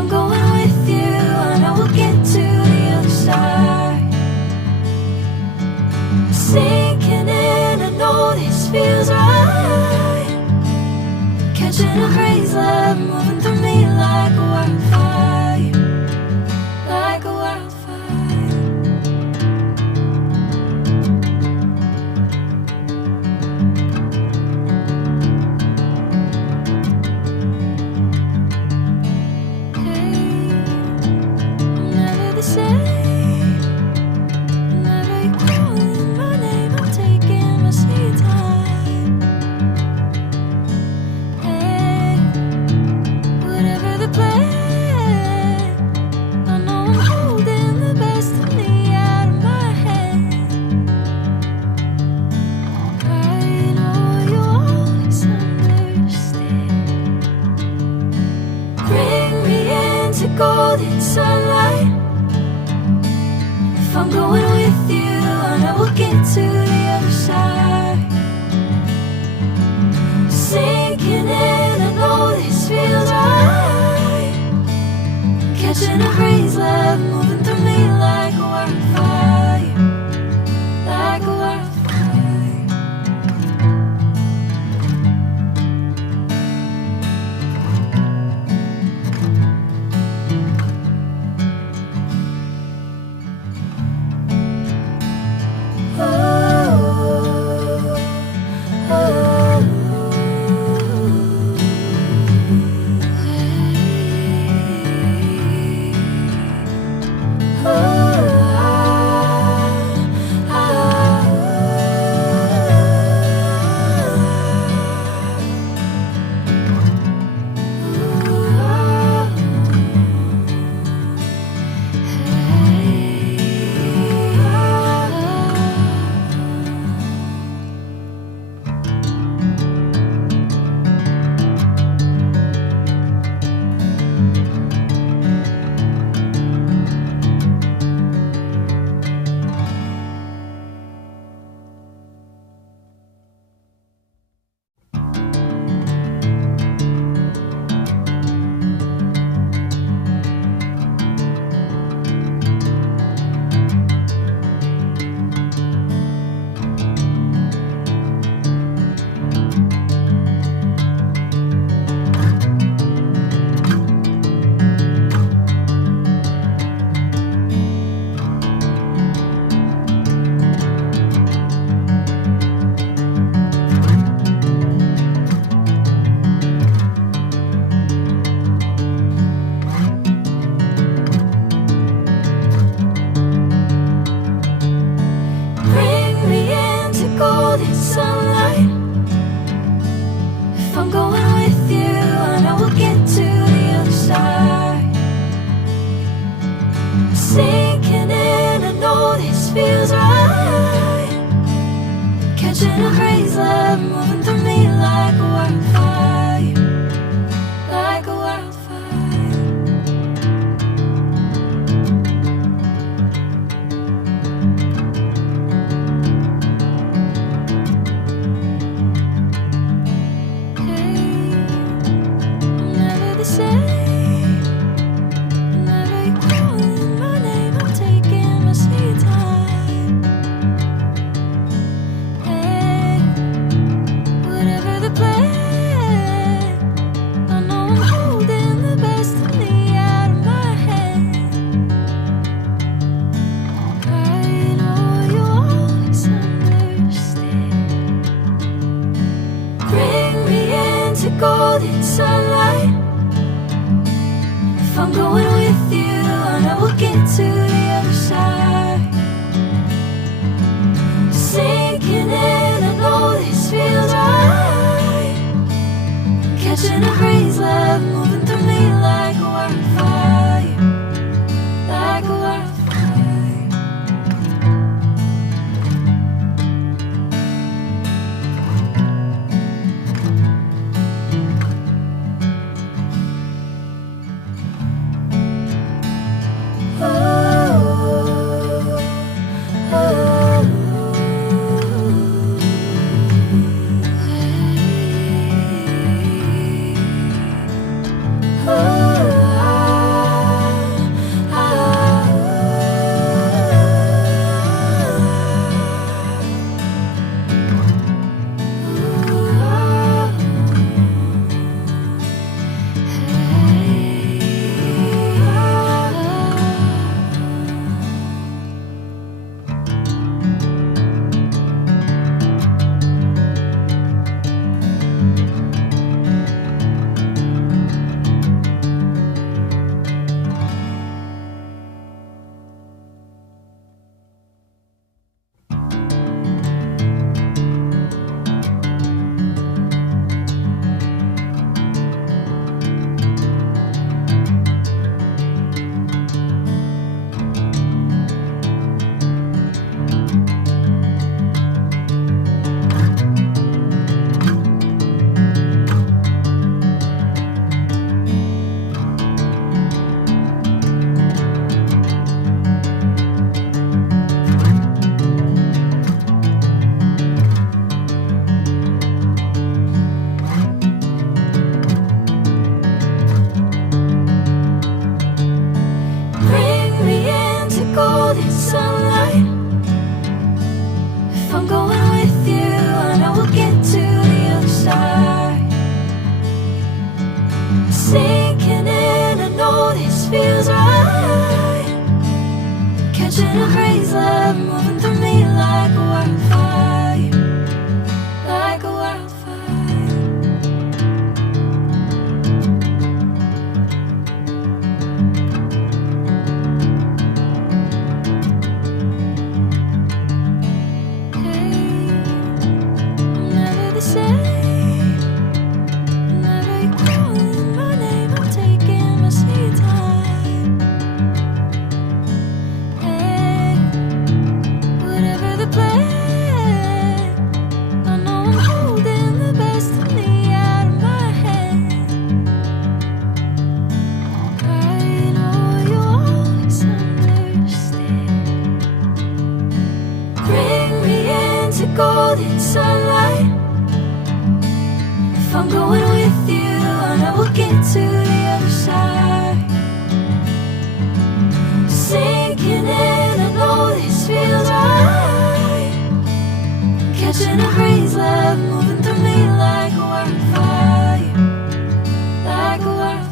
I'm going with you, I know we'll get to the other side. Sinking in, I know this feels right. Catching a crazy love moving through me like a wildfire, like a wildfire. Hey, I'm never the same. Whenever you're calling my name, I'm taking my sweet time. Hey, whatever the plan, I know I'm holding the best of me out of my hand. I know you always understand. Bring me into golden sunlight. If I'm going with you, I know we'll get to the other side. Sinking in, I know this feels right. Catching a crazy love moving through me like a wildfire, like a wildfire. Bring me into golden sunlight. If I'm going with you, I know we'll get to the other side. Sinking in, I know this feels right. Catching a crazy love moving through me like a wildfire, like a wildfire. Hey, I'm never the same. Whenever you're calling my name, I'm taking my sweet time. Hey, whatever the plan, I know I'm holding the best of me out of my hand. I know you always understand. Bring me into golden sunlight. If I'm going with you, I know we'll get to the other side. Sinking in, I know this feels right. Catching a crazy love moving through me like a wildfire, like a wildfire. golden sunlight. If I'm going with you, I know we'll get to the other side. Sinking in, I know this feels right. Catching a crazy love moving through me like a wildfire, like a wildfire. Golden sunlight. If I'm going with you, I know we'll get to the other side. Sinking in, I know this feels right. Catching a crazy love moving through me like a wildfire, like a wildfire.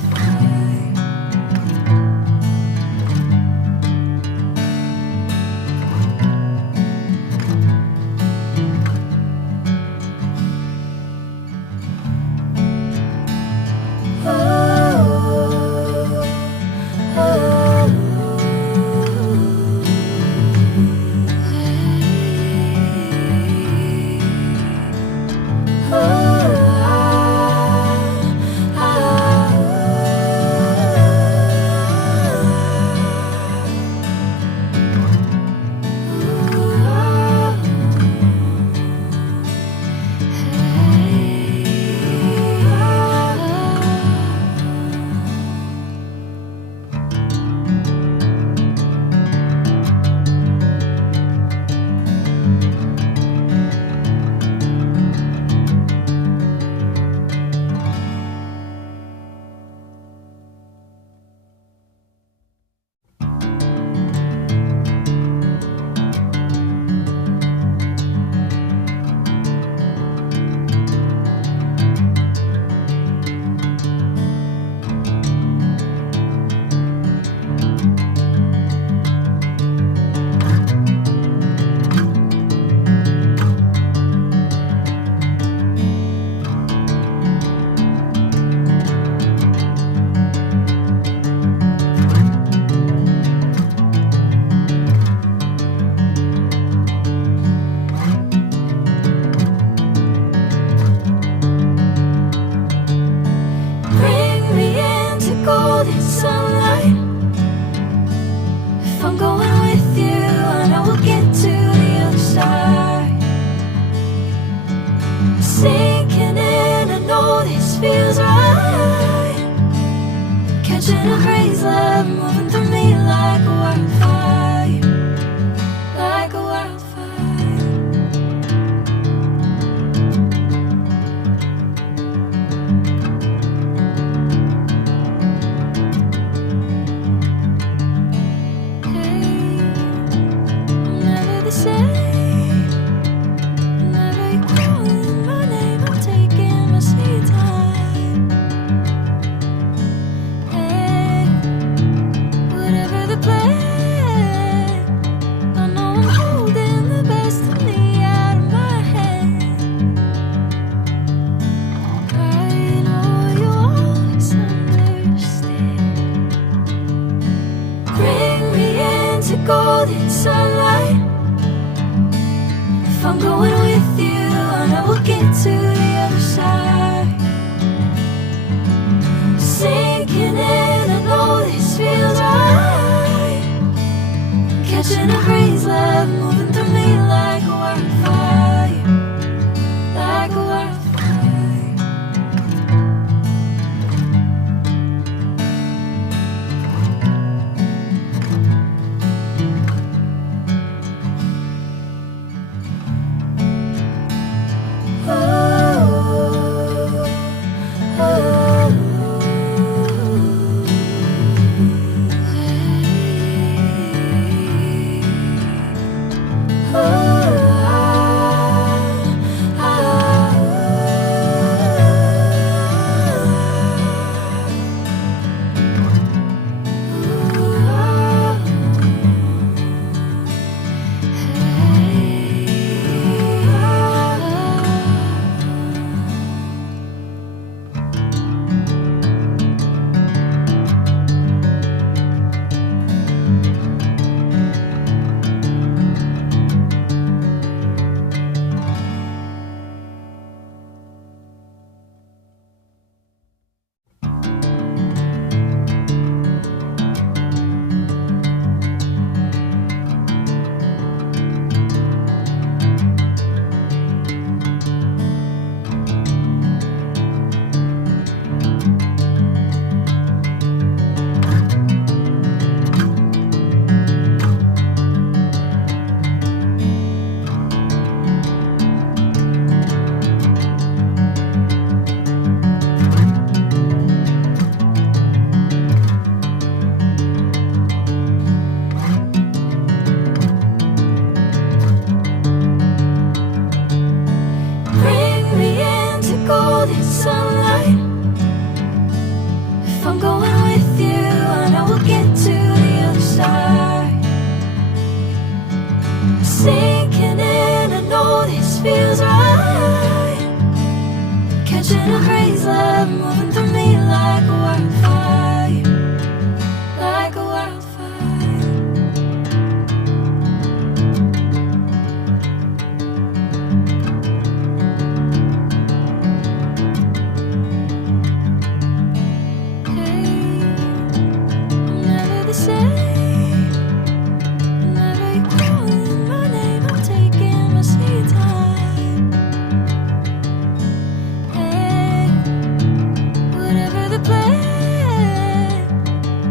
Catching a crazy love moving through me like a wildfire, like a wildfire. Hey, I'm never the same. Whenever you're calling my name, I'm taking my sweet time. Golden sunlight. If I'm going with you, I know we'll get to the other side. Sinking in, I know this feels right. Catching a crazy love moving through me like a wildfire, like a wildfire. Catching a breeze, love moving through me like a wildfire, like a wildfire. Hey, I'm never the same. Whenever you're calling my name, I'm taking my sweet time. Hey, whatever the plan,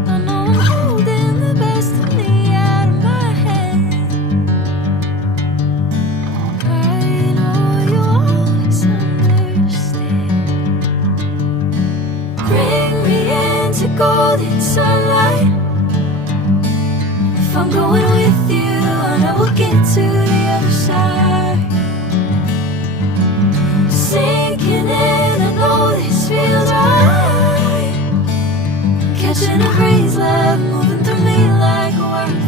I know I'm holding the best of me out of my hand. I know you always understand. Bring me into golden sunlight. If I'm going with you, I know we'll get to the other side. Sinking in, I know this feels right. Catching a breeze, love moving through me like a wildfire.